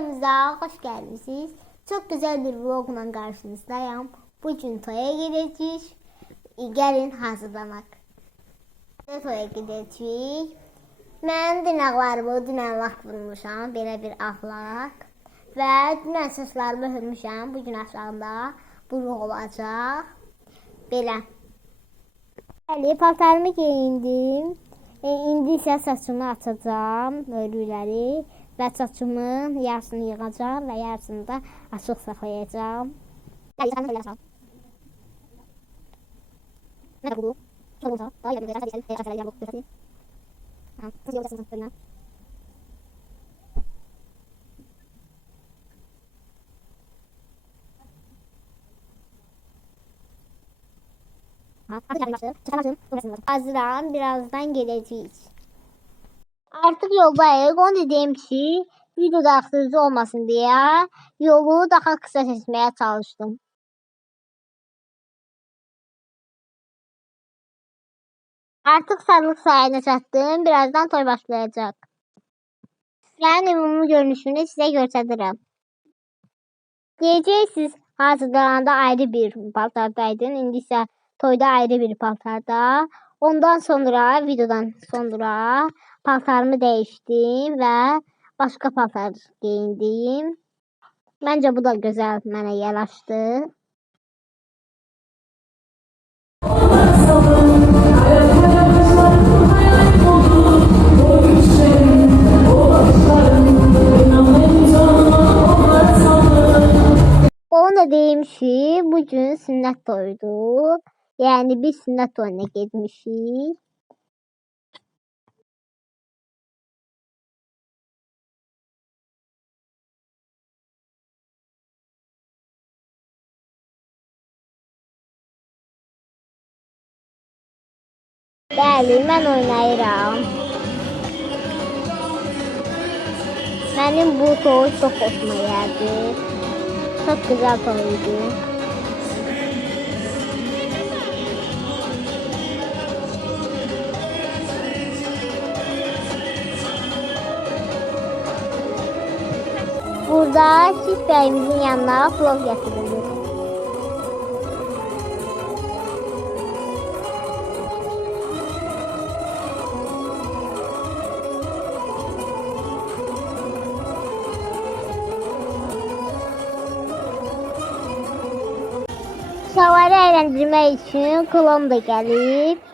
Videomuza hoş geldiniz. Çok güzel bir vlogla karşınızdayım. Bugün toya gideceğiz. Gelin hazırlamak. Toya gideceğiz. Mən dırnaqlarımı dünən vaxt vurmuşam. Belə bir axlaq. Və dünən saçlarımı hörmüşəm. Bugün aşağıda buruq olacaq. Belə. Bəli, paltarımı geyindim. İndi isə saçımı açacağım. Örgüləri. Və saçımın yarısını yığacağım və yarısını da açıq saxlayacağım. Nə bu? Çok uzak. Daha iyi bir yere sadece aşağıya yardım göstereyim. Siz yolcasınız önüne. Hazıram, birazdan geleceğiz. Artık yoldayıq. Onu dediyim ki, videoda axtarıcı olmasın deyə yolu daha kısa seçməyə çalışdım. Artık sağlık sahine çatdım. Birazdan toy başlayacak. Yani ümumi görünüşünü size gösteririm. Diyeceksiniz hazırlananda ayrı bir paltardaydın. İndi ise toyda ayrı bir paltarda. Ondan sonra videodan sonra paltarımı değiştim ve başka paltar giyindim. Bence bu da güzel, mənə yaraşdı. Onu da deyim ki, bugün sünnet toydu. Yani biz sünnet toyuna gitmişik. Bəli, mən oynayıram. Mənim bu toy çox xoşuma gəldi. Çok güzel toydu. Burada çift bəyimizin yanına plov gətirilir. Uşaqları əyləndirmək üçün klon da gəlib.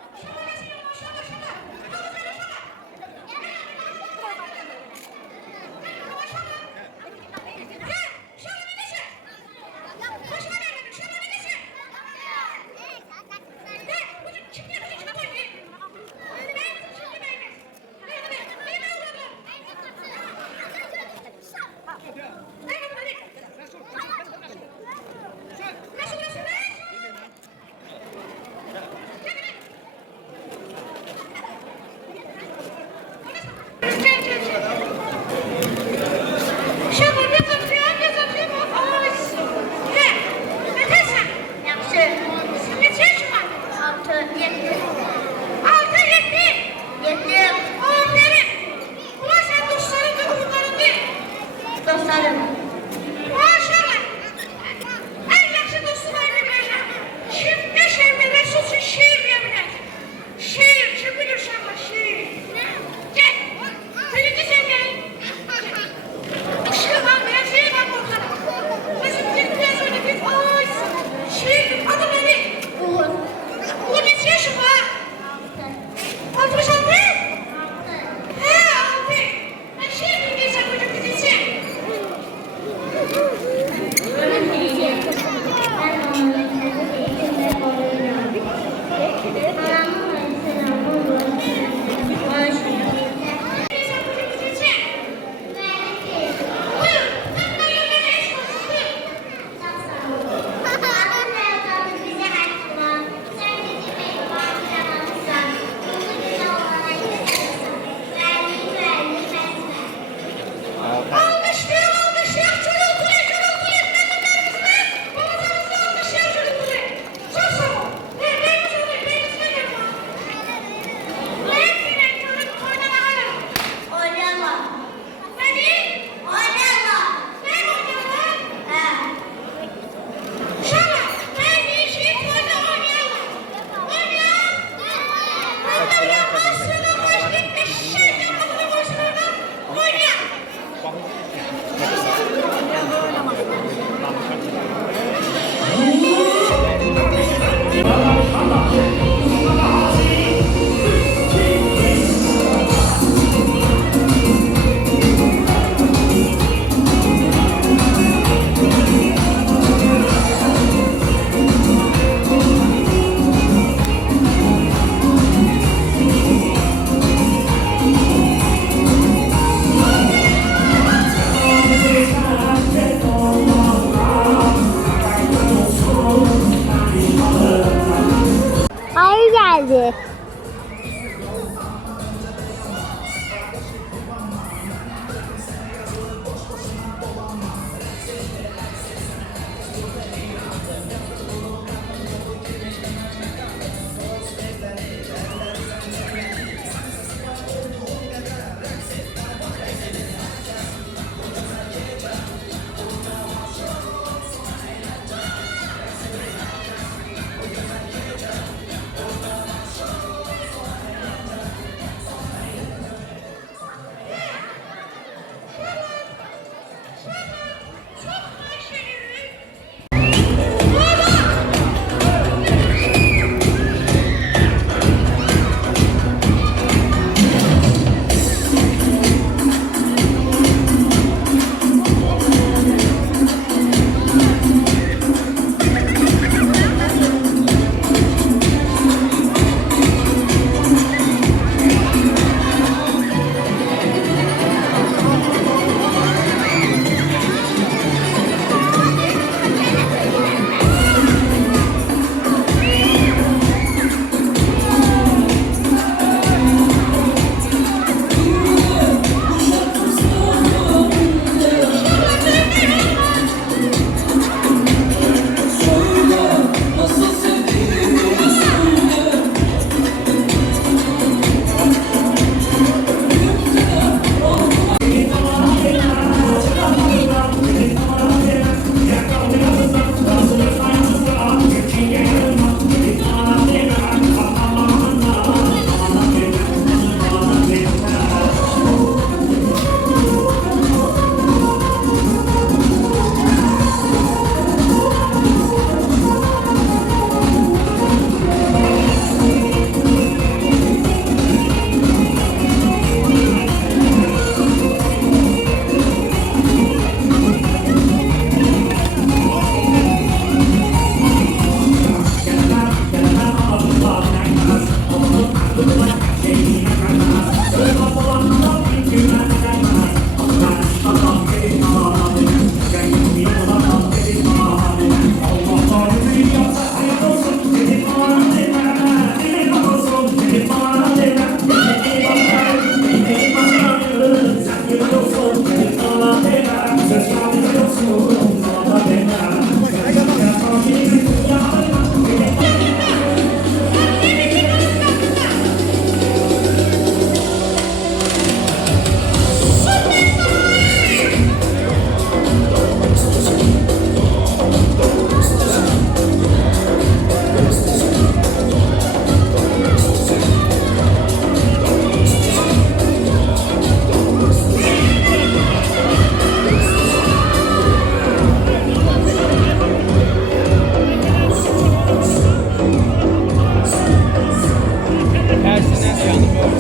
içerisinden yanıyor.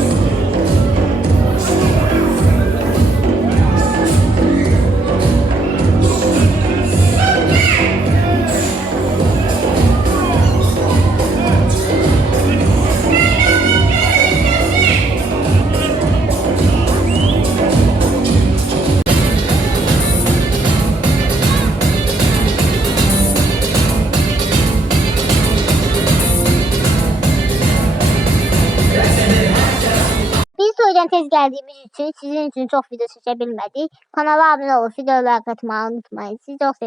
Biz toydan tez geldiğimiz için sizin için çok video çekebilmedik. Kanala abone olup videoları katmayı unutmayın. Sizi çok seviyorum.